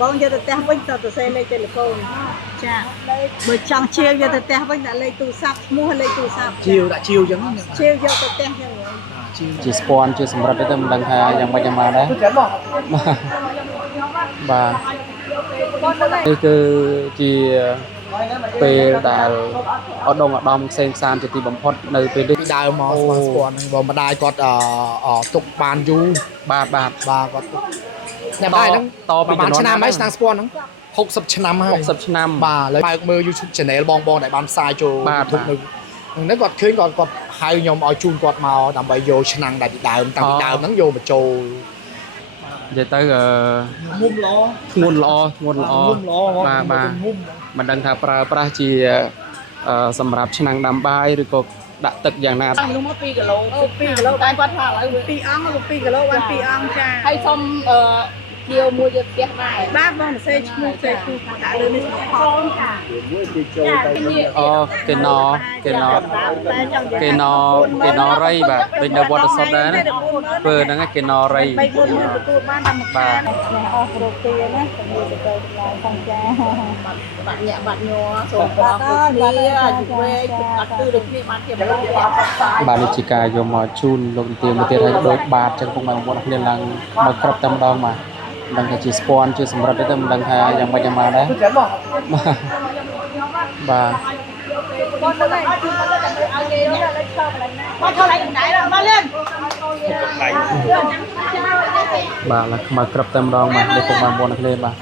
បងយកទៅផ្ទះវិញទៅសរសេរលេខទូរស័ព្ទចាបើចង់ជាវយកទៅផ្ទះវិញដាក់លេខទូរស័ព្ទឈ្មោះលេខទូរស័ព្ទជាវដាក់ជាវអញ្ចឹងជាវយកទៅផ្ទះអញ្ចឹងជាស្ពាន់ជាសម្រាប់ទៅមិនដឹងថាយ៉ាងម៉េចយ៉ាងម៉ាដែរបាទនេះគឺជាពេលដែលឧត្តមឧត្តមផ្សេងផ្សានជាទីបំផុតនៅពេលនេះដើមមកស្ពាន់ហ្នឹងបើម្ដាយគាត់ទុកបានយូរបាទគាត់អ្នកម្ដាយហ្នឹងតពីចំនួនឆ្នាំហើយឆ្នាំស្ពាន់ហ្នឹង60ឆ្នាំហើយ60ឆ្នាំបាទឥឡូវបើកមើល YouTube Channel បងដែលបានផ្សាយចូល YouTube នៅហ្នឹងគាត់ឃើញគាត់ហៅខ្ញុំឲ្យជូនគាត់មកដើម្បីយកឆ្នាំងដែលពីដើមតាំងពីដើមហ្នឹងយកបញ្ចូលនិយាយទៅងុំល្អធ្ងន់ល្អបាទមិនដឹងថាប្រើប្រាស់ជាសម្រាប់ឆ្នាំងដាំបាយឬក៏ដាក់ទឹកយ៉ាងណាខ្ញុំមក2គីឡូ2គីឡូតែគាត់ថាឥឡូវ2អង្គ2គីឡូបាន2អង្គចាហើយសុំជាវមួយយកផ្ទះដែរបាទបងសេឈ្មោះដាក់លើនេះផងចាមួយគេចូលទៅគេណរៃបាទដូចនៅវត្តសុទ្ធដែរណាធ្វើហ្នឹងគេណរៃ3 4ទទួលបានតាមបាទអស់រកទីណាទៅទៅខាងចាបាត់ញាក់បាត់ញ័រសូមអរគុណគ្នាវេអត់គឺដូចគ្នាបានជាបាទនេះជាការយកមកជូនលោកទាវមកទៀតហើយដូចបាតចឹងពុកមកមុនគ្នាឡើងមកក្របតែម្ដងបាទមិនដឹងថាជាស្ពាន់ជាសម្រាប់ទៅមិនដឹងថាយ៉ាងម៉េចយ៉ាងម៉ាដែរបាទបងទៅឲ្យគេលេខចូលកន្លែងណាបងចូលកន្លែងណាមកលេងបាទឡើងខ្មៅក្របតែម្ដងបាទនេះពុកមកមុនគ្នាបាទ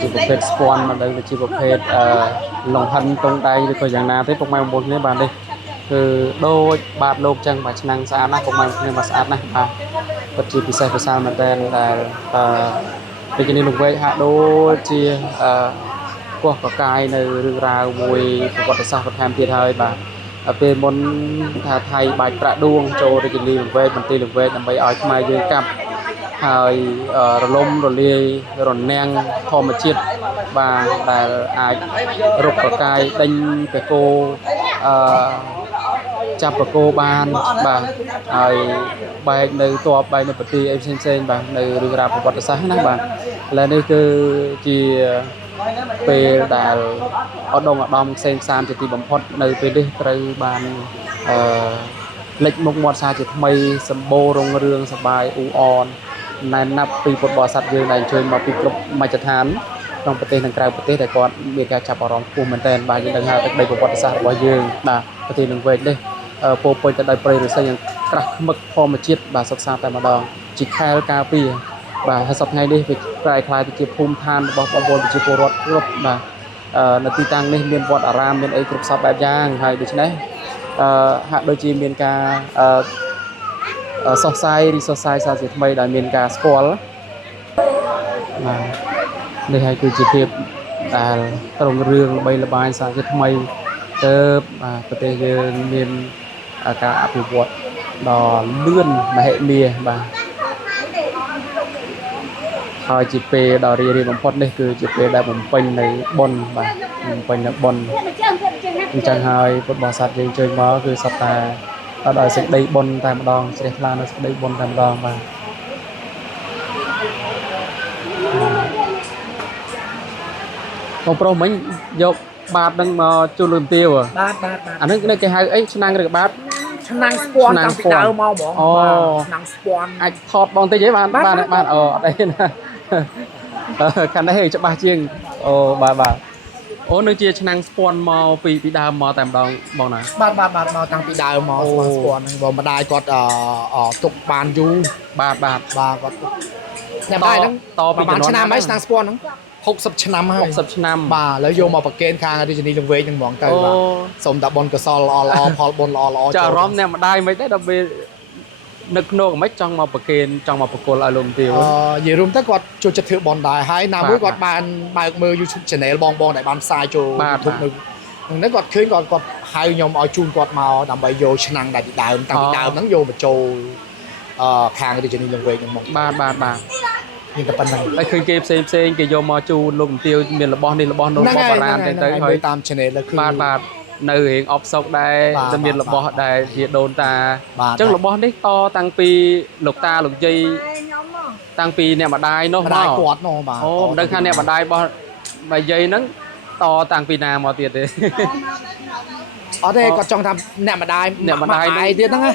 ជាប្រភេទស្ពាន់មិនដឹងថាជាប្រភេទលង្ហិនតុងដៃឬក៏យ៉ាងណាទេពុកមកមុនគ្នាបាទនេះគឺដូចបាតលោកចឹងបាទឆ្នាំងស្អាតណាស់ពុកមកគ្នាបាទស្អាតណាស់បាទពិតជាពិសេសពិសាលមែនតើដែលដូចនេះលោកវែកហាក់ដូចជាគោះកកាយនៅរឿងរ៉ាវមួយប្រវត្តិសាស្ត្របន្ថែមទៀតហើយបាទពេលមុនថាថៃបាច់ប្រាក់ដួងចូលរាជធានីលោកវែកមន្ទីរលោកវែកដើម្បីឲ្យខ្មែរយើងកាប់ហើយរលំរលាយរនាំងធម្មជាតិបាទដែលអាចរុកកកាយដេញបេកោចាប់បកោបានបាទហើយបែកនៅតបបែកនៅប្រទេសអីផ្សេងបាទនៅរឿងរ៉ាវប្រវត្តិសាស្ត្រណាបាទឥឡូវនេះគឺជាពេលដែលឧត្តមឧត្តមផ្សេងផ្សានជាទីបំផុតនៅពេលនេះត្រូវបានលេចមុខមាត់សារជាថ្មីសម្បូររុងរឿងសប្បាយអ៊ូអនណែនណាប់ពីពុទ្ធបរិស័ទយើងដែលអញ្ជើញមកពីគ្រប់មជ្ឈដ្ឋានក្នុងប្រទេសនិងក្រៅប្រទេសដែលគាត់មានការចាប់អារម្មណ៍ខ្ពស់មែនទែនបាទយើងដឹងថាទឹកដីប្រវត្តិសាស្ត្ររបស់យើងបាទប្រទេសនឹងវែកនេះពោពេញទៅដោយព្រៃឫស្សីយ៉ាងក្រាស់ឃ្មឹកធម្មជាតិបាទសិក្សាតែម្ដងជាខែលការពារបាទហើយសប្តាហ៍ថ្ងៃនេះវាប្រែក្លាយទៅជាភូមិឋានរបស់បងប្អូនប្រជាពលរដ្ឋគ្រប់បាទនៅទីតាំងនេះមានវត្តអារាមមានអីគ្រប់សពបែបយ៉ាងហើយដូច្នេះហាក់ដូចជាមានការសោះសាយរីសោះសាយសារជាថ្មីដែលមានការស្គាល់បាទនេះហើយគឺជាភាពដែលត្រង់រឿងល្បីល្បាញសារជាថ្មីទៅប្រទេសយើងមានការអភិវឌ្ឍដ៏លឿនមហិមាបាទហើយជាពេលដ៏រីករាយបំផុតនេះគឺជាពេលដែលបំពេញនៅបុណ្យបាទបំពេញនៅបុណ្យអញ្ចឹងហើយពុទ្ធបរិស័ទយើងជើញមកគឺសុទ្ធតែដោយសេចក្តីបុណ្យតែម្ដងជ្រះថ្លានៅសេចក្តីបុណ្យតែម្ដងបាទបងប្រុសមិញយកបាតនឹងមកជូនលឿនទាវបាទអានេះគេហៅអីឆ្នាំងឬបាតឆ្នាំងស្ពាន់តាំងពីដើមមកហ្មងឆ្នាំងស្ពាន់អាចថតបងតិចទេបានអត់អីណាខាងនេះច្បាស់ជាងបាទអូនឹងជាឆ្នាំងស្ពាន់មកពីដើមមកតែម្ដងបងណាបាទមកតាំងពីដើមមកស្ពាន់ហ្នឹងបើម្ដាយគាត់ទុកបានយូរបាទគាត់ទុកអ្នកម្ដាយហ្នឹងតពីចំនួនឆ្នាំហើយឆ្នាំងស្ពាន់ហ្នឹង60ឆ្នាំហើយ60ឆ្នាំបាទឥឡូវយកមកប្រគេនខាងរាជធានីលង្វែកហ្នឹងហ្មងទៅបាទសូមតាបុណ្យកុសលល្អផលបុណ្យល្អចាអារម្មណ៍អ្នកម្ដាយមិនទេដល់ពេលនឹកភ្នោកមិនចង់មកប្រគេនចង់មកប្រគល់ឲ្យលោកទាវនិយាយរួមទៅគាត់ចូលចិត្តធ្វើបុណ្យដែរហើយណាមួយគាត់បានបើកមើល YouTube Channel បងដែលបានផ្សាយចូល YouTube នៅហ្នឹងគាត់ឃើញគាត់ហៅខ្ញុំឲ្យជូនគាត់មកដើម្បីយកឆ្នាំងដែលពីដើមតាំងពីដើមហ្នឹងយកបញ្ចូលខាងរាជធានីលង្វែកហ្នឹងមកបាទមានតែប៉ុណ្្នឹងហើយឃើញគេផ្សេងគេយកមកជូនលោកទាវមានរបស់នេះរបស់នោះរបស់បារាណទៅហើយតាម Channel លើគឺបាទនៅរៀងអបសុកដែរតែមានរបស់ដែលជាដូនតាអញ្ចឹងរបស់នេះតតាំងពីលោកតាលោកយាយ តាំងពីអ្នកម្ដាយនោះ ម្ដាយគាត់នោះបាទ អូមិនដឹងថាអ្នកម្ដាយរបស់បាយយាយហ្នឹងតតាំងពីណាមកទៀតទេ អត់ទេគាត់ចង់ថាអ្នកម្ដាយទៀតហ្នឹងណា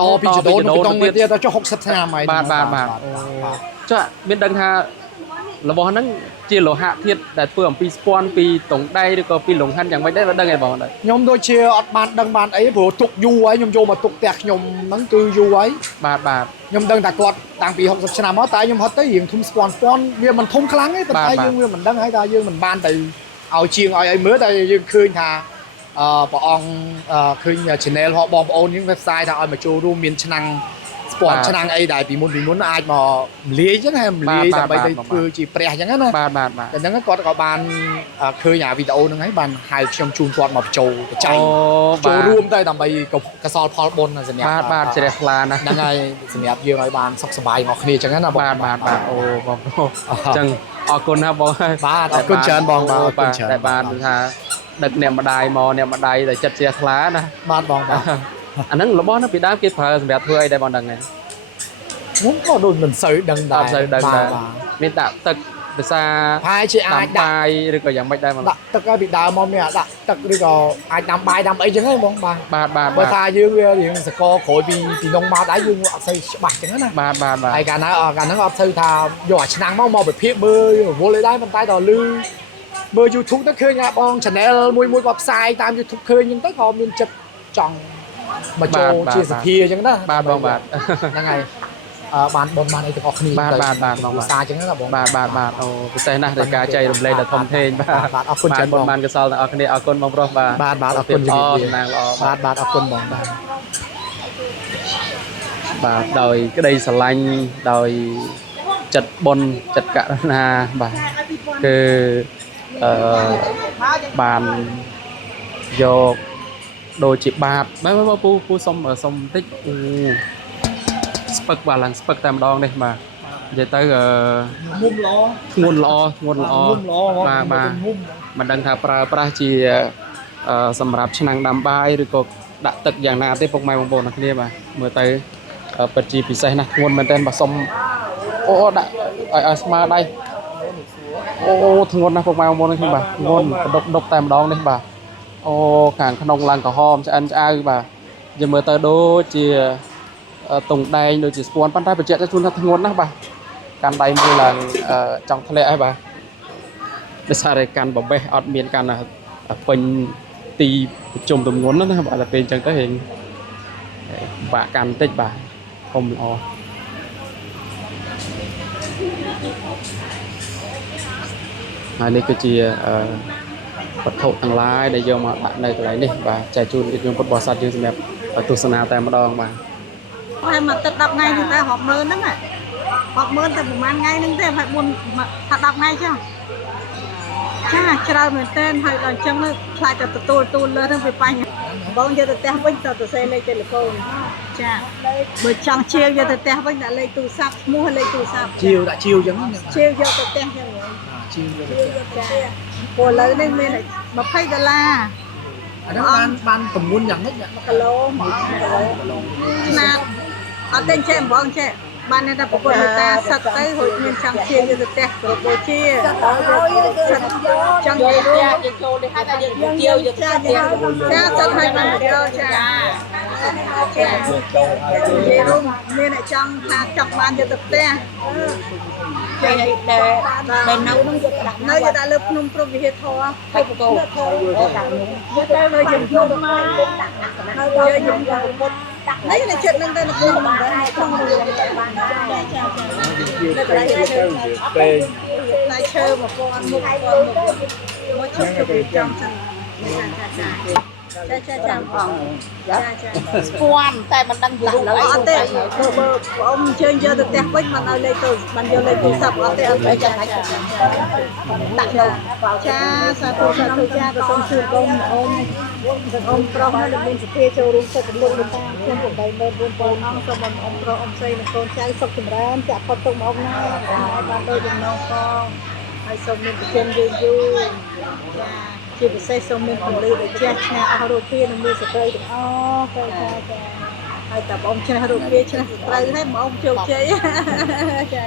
តពីចដូនទៅតង់ទៀតទៅចុះ60ឆ្នាំហើយ បាទចុះមានដឹងថារបស់ហ្នឹងជាលោហៈធាតុដែលធ្វើអំពីស្ពាន់ពីតុងដៃឬក៏ពីលង្ហិនយ៉ាងម៉េចដែរដឹងទេបងខ្ញុំដូចជាអត់បានដឹងបានអីព្រោះទុកយូរហើយខ្ញុំយកមកទុកផ្ទះខ្ញុំហ្នឹងគឺយូរហើយបាទខ្ញុំដឹងថាគាត់តាំងពី60ឆ្នាំមកតែខ្ញុំហត់ទៅរៀងធំស្ពាន់វាមិនធំខ្លាំងទេតែយើងវាមិនដឹងហើយថាយើងមិនបានទៅឲ្យជាងឲ្យអីមើលតែយើងឃើញថាព្រះអង្គឃើញ channel របស់បងប្អូនយើង website ថាឲ្យមកចូលរួមមានឆ្នាំងស្ពាន់ឆ្នាំងអីដែលពីមុនអាចមកលាយអញ្ចឹងហ៎លាយដើម្បីទៅធ្វើជាព្រះអញ្ចឹងណាតែហ្នឹងគាត់ក៏បានឃើញអាវីដេអូហ្នឹងហើយបានហៅខ្ញុំជូនគាត់មកបញ្ចូលបច្ច័យចូលរួមទៅដើម្បីកសលផលបុណ្យសម្រាប់បាទជ្រះថ្លាណាស់ហ្នឹងហើយសម្រាប់យើងឲ្យបានសុខសប្បាយមកគ្នាអញ្ចឹងណាបងបាទអូបងប្អូនអញ្ចឹងអរគុណណាបងបាទអរគុណច្រើនបងបាទអរគុណច្រើនតែបានថាដឹកអ្នកម្ដាយមកអ្នកម្ដាយដែលចិត្តជ្រះថ្លាណាបាទបងបាទអាហ្នឹងរបស់ហ្នឹងពីដើមគេប្រើសម្រាប់ធ្វើអីដែរបងដឹងទេខ្ញុំក៏ដូចមិនសូវដឹងដែរមានដាក់ទឹកភាសាហើយជាអាចដាក់បាយឬក៏យ៉ាងម៉េចដែរបងដាក់ទឹកឲ្យពីដើមមកមានដាក់ទឹកឬក៏អាចដាំបាយដាំអីចឹងហ៎បងបាទបើថាយើងវារៀងសកក្រោយពីនំមកដែរយើងអត់សូវច្បាស់ចឹងណាបាទហើយកាលហ្នឹងអត់សូវថាយកអាឆ្នាំងមកវិភាគមើលរវល់អីដែរប៉ុន្តែដល់លឺមើល YouTube ទៅឃើញបង channel មួយគាត់ផ្សាយតាម YouTube ឃើញចឹងទៅក៏មានចិត្តចង់មកចូលជាសភាចឹងណាបាទបងបាទហ្នឹងហើយបានបនបានអីទាំងអស់គ្នាបាទបងសារចឹងណាបងបាទអូពិសេសណាស់នៃការចែករំលែកដ៏ធំធេងបាទអរគុណច្រើនបងបានកសលទាំងអស់គ្នាអរគុណបងប្រុសបាទអរគុណជំរាបលាបាទអរគុណបងបាទដោយក្តីស្រឡាញ់ដោយចិត្តបុណ្យចិត្តករុណាបាទគឺបានយកដូចជាបាតបាទពូសុំបន្តិចស្ពឹកបាទឡើងស្ពឹកតែម្ដងនេះបាទនិយាយទៅមុំល្អធ្ងន់ល្អបាទមិនដឹងថាប្រើប្រាស់ជាសម្រាប់ឆ្នាំងដាំបាយឬក៏ដាក់ទឹកយ៉ាងណាទេពុកម៉ែបងប្អូនទាំងគ្នាបាទមើលទៅពិតជាពិសេសណាស់ធ្ងន់មែនតើបាទសុំអូដាក់ឲ្យស្មើដៃអូធ្ងន់ណាស់ពុកម៉ែបងប្អូនទាំងគ្នាបាទធ្ងន់ដុកតែម្ដងនេះបាទអូខាងក្នុងឡើងក្រហមឆ្អិនឆ្អៅបាទយើងមើលទៅដូចជាតុងដែងដូចជាស្ពាន់ប៉ុន្តែបញ្ជាក់ទៅជូនថាធ្ងន់ណាស់បាទកាន់ដៃមួយឡើងចង់ធ្លាក់ហើយបាទដោយសារតែកាន់បបេះអត់មានកាន់ពេញទីប្រជុំទម្ងន់ណាបាទតែពេលអញ្ចឹងទៅហេងបាក់កាន់បន្តិចបាទធំល្អហើយនេះគឺជាវត្ថុទាំងឡាយដែលយកមកដាក់នៅកន្លែងនេះបាទចែកជូនយើងពុទ្ធបរិស័ទយើងសម្រាប់ទស្សនាតែម្ដងបាទហើយមកទឹក10ថ្ងៃនេះតែរាប់ម៉ឺនហ្នឹងរាប់ម៉ឺនតែប្រហែលថ្ងៃហ្នឹងទេហើយ4ថា10ថ្ងៃចុះចាច្រើនមែនទែនហើយដល់អញ្ចឹងខ្លាចតែទទួលលើហ្នឹងវាបញ្ហាបងយកទៅផ្ទះវិញទៅសរសេរលេខទូរស័ព្ទចាបើចង់ជាវយកទៅផ្ទះវិញដាក់លេខទូរស័ព្ទឈ្មោះលេខទូរស័ព្ទជាវដាក់ជាវអញ្ចឹងជាវយកទៅផ្ទះអញ្ចឹងជាវយកទៅចាព្រោះឥឡូវនេះមាន$20អាហ្នឹងបានទម្ងន់យ៉ាងម៉េច1គីឡូណាអត់ទេចេះហ្មងចេះបានតែប្រពន្ធតាសឹកទៅរួចមានចង់ជាយកទៅផ្ទះក៏ដូចជាចង់និយាយរួមយើងចូលនេះហើយតែយើងជាវយកទៅផ្ទះចាសឹកហើយបានចូលចាចានិយាយរួមមានតែចង់ថាចង់បានយកទៅផ្ទះចាតែនៅនឹងយកដាក់នៅយកដាក់លើភ្នំព្រំវិហារធរហើយបកោយកទៅនៅយើងយកមកនៅយើងយកមុតនេះនៅចិត្តនឹងទៅនៅក្នុងក្នុងរឿងបានចាចានៅកន្លែងទៅពេលផ្លែឈើមកពណ៌មុខមកជិះទៅចំចឹងចាបងចាស្ពាន់តែមិនដឹងរូបអីអត់ទេបើអ៊ំជើញយកទៅផ្ទះវិញមិនឲ្យលេខទៅមិនយកលេខទូរស័ព្ទអត់ទេអត់ទេចាដាក់ចូលចាសាធុចាក៏សូមជូនបងអ៊ំអ៊ំប្រុសហើយមានសភាចូលរួមសិទ្ធិលោកលោកតាខ្ញុំ84000អង្គសូមអ៊ំប្រុសអ៊ំស្រីនិងកូនចៅសុខចម្រើនចាក់ផុតទុកមកអ៊ំណាបានដូចចំណងផងហើយសូមមានប្រជញ្ញយូរចាជាពិសេសសូមមានពលឺដែលជ្រះឆ្ងាយអស់រោគភាពនិងមានសក្តិទាំងអស់ចា ហើយតែបងចេះរូបគេចេះត្រូវហើយបងជោគជ័យចា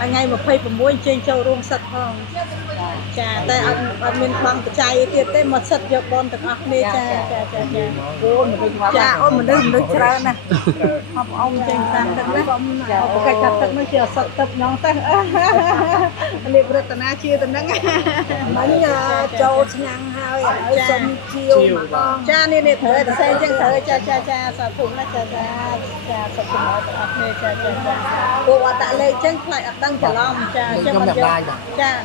ថ្ងៃ26ចេញចូលរួមសិទ្ធផងចាតែអត់មានបងបច្ច័យទៀតទេមកសិទ្ធយកបនទាំងអស់គ្នាចាអូមនុស្សច្រើនណាស់បងប្អូនចេញតាមទឹកណាប្រកែកថាទឹកនោះជាអសត់ទឹកញងទៅលៀបរតនាជាទៅហ្នឹងមិញចូលឆ្នាំងហើយសុំជាវម្ដងចានេះត្រូវតែផ្សេងចឹងត្រូវចាសាធុណាចាសុខភាពដល់អស់គ្នាចាពួកអត់ដាក់លេខចឹងខ្លាចអត់ដឹងច្រឡំចាចឹងមិនចាដល់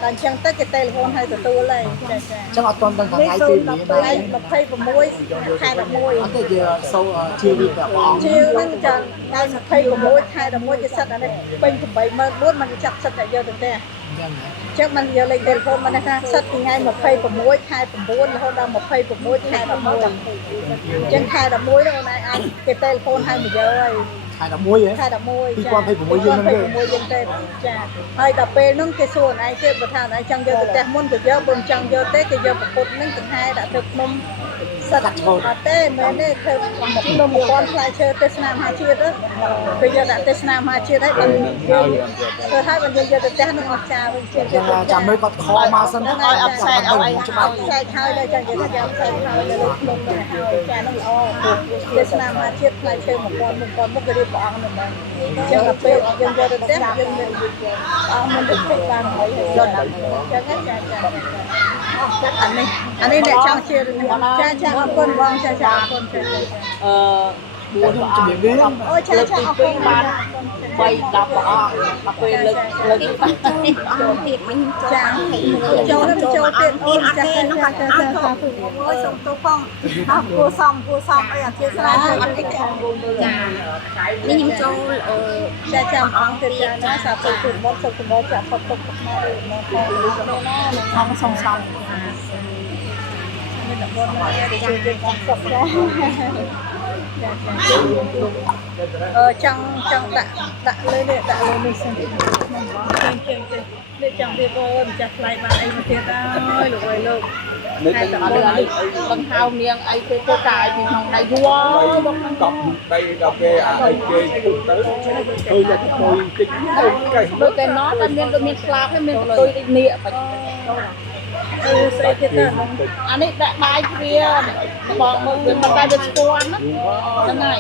អញ្ចឹងទៅគេទូរស័ព្ទឲ្យទទួលហើយចាអញ្ចឹងអត់ទាន់ដឹងថ្ងៃទីនេះថ្ងៃ26ខែ11អត់ទេជាសូជាវិប្របងជានឹងចាថ្ងៃ26ខែ11ជាសិតអានេះពេញ84000มันចាប់សិតតែយកទៅផ្ទះចឹងมันយកលេខទូរស័ព្ទมันថាសិតពីថ្ងៃ26ខែ9រហូតដល់26ខែ11ចឹងខែ11នោះអូនឯងអាចគេទូរស័ព្ទឲ្យមកយកហើយខែ11ហ៎ខែ11ចា2026យើងនឹងយើងទេចាហើយដល់ពេលហ្នឹងគេសួរអូនឯងទៀតបើថាអូនឯងចង់យកទៅផ្ទះមុនក៏យកបើមិនចង់យកទេគេយកប្រពុតហ្នឹងទៅថែដាក់ទៅភ្នំសិតអត់ទេមែនទេធ្វើមកភ្នំ1000ផ្លែឈើទេសនាមហាជាតិគេយកដាក់ទេសនាមហាជាតិហើយបានយើងធ្វើឲ្យបានយើងយកទៅផ្ទះនឹងអស់ចាវិញជាចាំមើលគាត់ខមកសិនឲ្យអត់ផ្សែកឲ្យច្បាស់ផ្សែកហើយដល់ចឹងយើងថាចាំផ្សែកហើយលើភ្នំហ្នឹងហើយចាហ្នឹងល្អទេសនាមហាជាតិផ្លែឈើ1000មុខគេរៀបព្រះអង្គហ្នឹងដែរចឹងដល់ពេលយើងយកទៅផ្ទះយើងមានអង្គមិនទៅពេកបានហើយយកដាក់ចឹងចាអានេះអ្នកចង់ជាចាអរគុណបងចាអរគុណចា4ជំរាបលាអូចាអរគុណបាន3 10ព្រះអង្គដល់ពេលលើកចូលទៀតមិញចូលទៀតអូនចានោះអត់ទៅអូយសុំទោសផងគួសំអីអធិស្ឋានអត់អីចានេះខ្ញុំចូលចាអង្គទៅចាណាសាធុគុណមកសុខមកចាផុតទុកមកនៅផងសងសំមានតែបងមកជួយយើងសុខចាចង់ដាក់លើនេះសិននេះចង់វាបងម្ចាស់ថ្លៃបានអីមកទៀតហើយលោកអើយលោកតែតើអីបង្ហៅនាងអីគេធ្វើកាយពីក្នុងដៃយួរមកកប់ដីដល់គេអីគេពុះទៅឃើញតែពុយតិចទៅដូចតែណោះតែមានស្លាបហើយមានបន្ទុយតិចនៀកបាច់ស្អីទៀតអានេះដាក់បាយគ្រាបងមើលមិនតែវាស្គាល់ហ្នឹងហើយ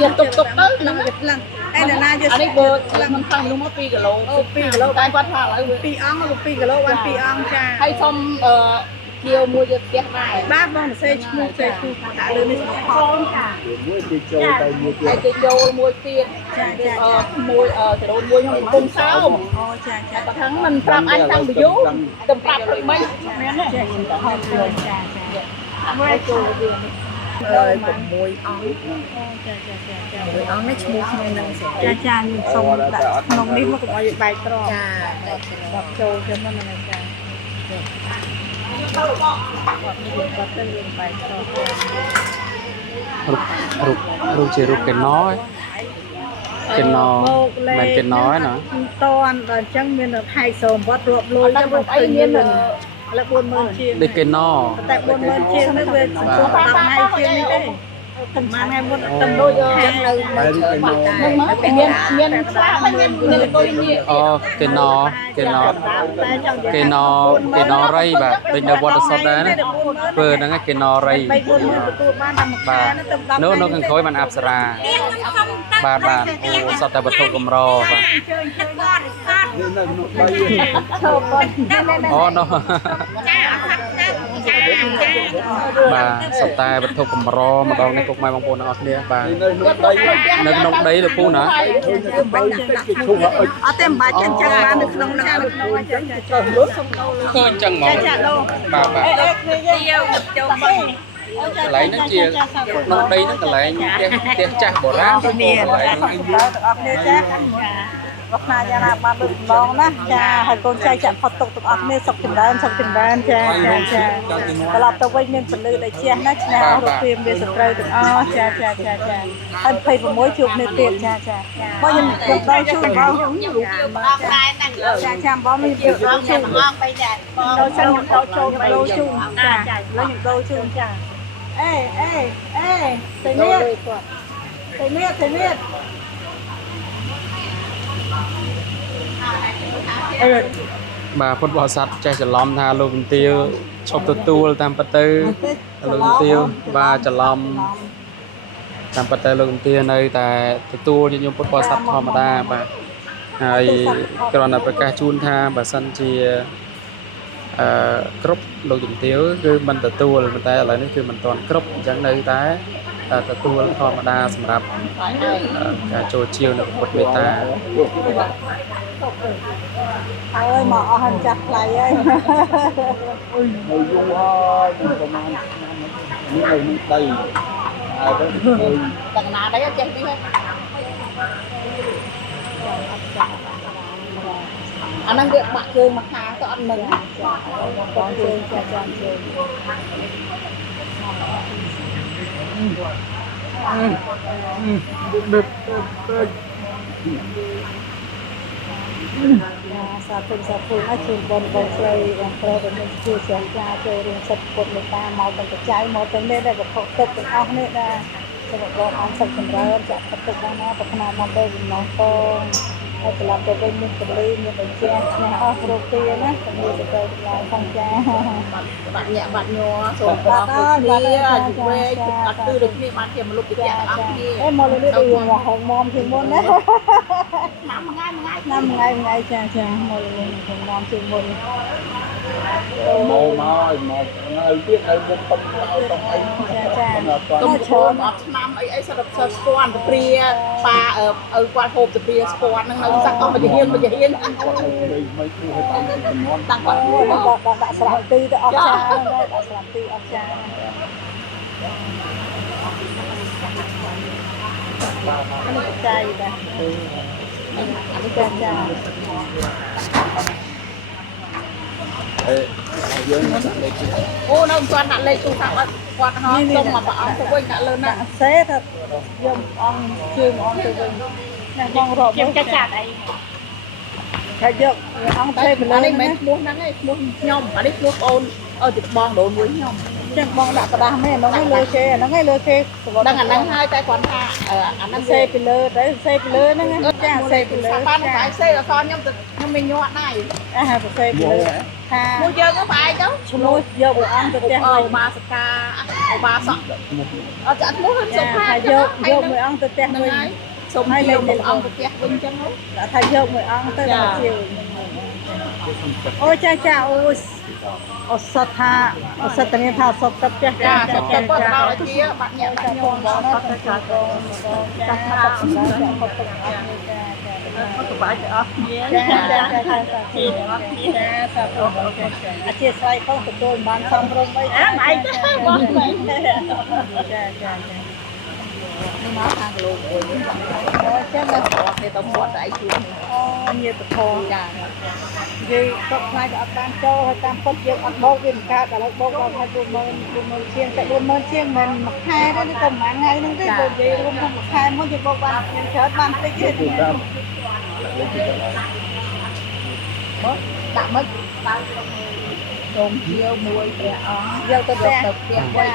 ជាទុកទៅហ្នឹងវាខ្លាំងឯណាយកអានេះបើមិនខាងនោះមក2គីឡូ2គីឡូតែគាត់ថាឥឡូវ2អង្គ2គីឡូបាន2អង្គចាហើយសុំជាវមួយយកផ្ទះដែរបាទបងសេឈ្មោះដាក់លើនេះខំចាមួយគេចូលទៅមួយទៀតហើយគេចូលមួយទៀតមួយចរូនមួយក្នុងគុំសោមអូចាបើខាងមិនប្រាប់អញខាងវីយូទៅប្រាប់ព្រឹកមិញមែនទេចាហើយចូលវា6អង្គ1អង្គនេះឈ្មោះក្នុងនឹងចាខ្ញុំសុំដាក់ក្នុងនេះមកកុំឲ្យបែកត្រង់ចាដាក់ចូលទៅមិនហ្នឹងចាគាត់ទៅរៀនបែកត្រង់រូបជារូបកេណោឯកេណោមិនកេណោឯណាតន់ដល់អញ្ចឹងមានថៃស្រមវត្តរាប់លុយទៅអីមានឥឡូវ40000ជាងដូចកេណោតែ40000ជាងនេះវាសំទោស10ថ្ងៃជាងនេះទេប្រហែលថ្ងៃមុនតំលុយហាងនៅមានស្លាបហើយមានលុយនេះអូកេណោរៃបាទដូចនៅវត្តសុទ្ធដែរណាធ្វើហ្នឹងកេណោរៃ3-40000ទទួលបានតែមួយខែទៅ10នៅខាងក្រោយបានអប្សរាបាទអូសតតែវត្ថុកម្របាទនេះនៅក្នុងដីអូណូបាទសតតែវត្ថុកម្រម្ដងនេះពុកម៉ែបងប្អូនទាំងអស់គ្នាបាទនៅក្នុងដីលោកពូណាអត់ទេមិនបាច់ចឹងបាននៅក្នុងហ្នឹងឃើញចឹងហ្មងបាទចូលកន្លែងហ្នឹងជាក្នុងដីហ្នឹងកន្លែងផ្ទះចាស់បុរាណកន្លែងទាំងអស់គ្នាចាវត្តណាយ៉ាងណាបានលើកម្ដងណាចាហើយកូនចៅចាក់ផុតទុកទាំងអស់គ្នាសុខចម្រើនចាត្រឡប់ទៅវិញមានពលឺដែលជះណាឆ្នះរូបភាពវាសត្រូវទាំងអស់ចាហើយ26ជួបនេះទៀតចាបងខ្ញុំដល់ជួបបងចាបងមានជួបបងជួបបងបីចាបងដល់សិនខ្ញុំដល់ចូលដូរជូនចាឥឡូវខ្ញុំដូរជូនចាអេទៅនេះ Thầy miết bà phút bỏ sắt chạy trở lom tha lô bình tiêu chụp tụt tu tam bát tư lô bình tiêu và trở lom tam bát tư lô bình tiêu nơi tại tụt tu như nhung phút bỏ sắt thò mà đa bà hay còn là cái chun tha bà sân chi group lô bình tiêu cứ mình tụt tu là mình ta lại nó cứ mình toàn group chẳng nơi tại tụt tu thò mà đa sầm rạp cả chỗ chiều là một bê ta ơi mọ hình chặt lại ơi Ôi dung ơi công an những người đầy đằng nào đấy em biết hết anh đang việc bạn chơi mà khá cho anh mình con chơi cho chơi sa thun á chun bồn bồn xây pro để mình chia sẻ cha chơi riêng sập cột người ta màu tầng trái màu tầng đây là một khẩu tục của ông này là cho một con ăn sập tầng ra chặt tập tục đang nó tập nào mong đây mình mong con hay là làm cái mình tự lên mình tự che nhà rô kia đó mình sẽ tự làm không cha bạn nhẹ bạn nhỏ rồi có kia chụp quê chụp đặt tư được như bạn kia mà lúc cái ăn kia em mong lên đi ngoài hồng mom thì môn đấy năm ngày cha mong lên hồng mom thì môn mồ mà biết ai muốn không trong anh công chôn ở năm ấy sao được spawn từ pria pa ở quan hộp từ pria spawn năng năng sắc con bây giờ hiên tăng quan đã sẵn tư đã ọc cha đã sẵn tư ọc cha anh trai đây anh cha ô nó toàn đặt lên tủ thẳng quạt nó xong mà bảo ông quên đã lên nè xé thật dùng ông trường ông từ bên này con rồi kiếm cái chặt ấy phải được ông đây thêm lên lên mấy muốn nắng ấy muốn nhom ở đây muốn ôn thì bong đổ muối nhom chẳng bong đã cả đám này nó ngay lơ khê đang ăn đang hai tay quán hạ ăn đang xe phi lơ đấy xe phi lơ nó nghe cha xe phi lơ ban phải xe là con nhưng mình nhọt này phải xe phi lơ mua chơi có phải chứ mua vô bữa ăn từ tiền ba ska ba sọ chặt muốn hơn sống hai vô người ăn từ tiền mình sống hai lên một ăn từ tiền mình chân không đã thay vô người ăn tới là chiều ôi cha ôi sốt tha sốt tani tha sốt tập cha sốt tập có đâu là kia bạn nhẹ bạn nhon đó sốt tập cha chia sẻ không tụi tôi bán xong rồi mấy mày nó ăn luôn chứ nó sọt thì tao mua tại chuyện nhiều tụi thò vì tụi này đã bán cho hay tam phân chiếc ăn bốc viên cả cả lớp bốc vào hai buôn mơn chiên tại buôn mơn chiên mình mặc hai đó nó tầm mạng ngày nó cái buôn gì luôn không mặc hai muốn cho bốc bán chiên chớt bán cái gì tạm mất tôm chiêu muối bẻ giờ tụi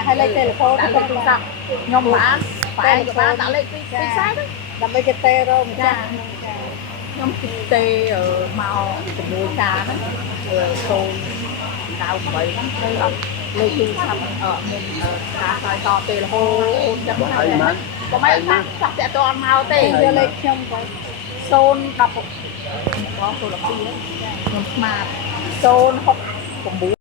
hay lấy telephone đã lấy túi sẵn nhom bán phải đã lấy cái sai đó làm mấy cái tê rồi mình cha nhom tê ở màu của muối trà đó tôm cao vậy lấy túi sẵn ở mình cá phải to tê là hô có mấy chắc sẽ cho ăn màu tê giờ lấy trong cái xôn đập có số lập gì đấy nhom smart xôn hộp của bún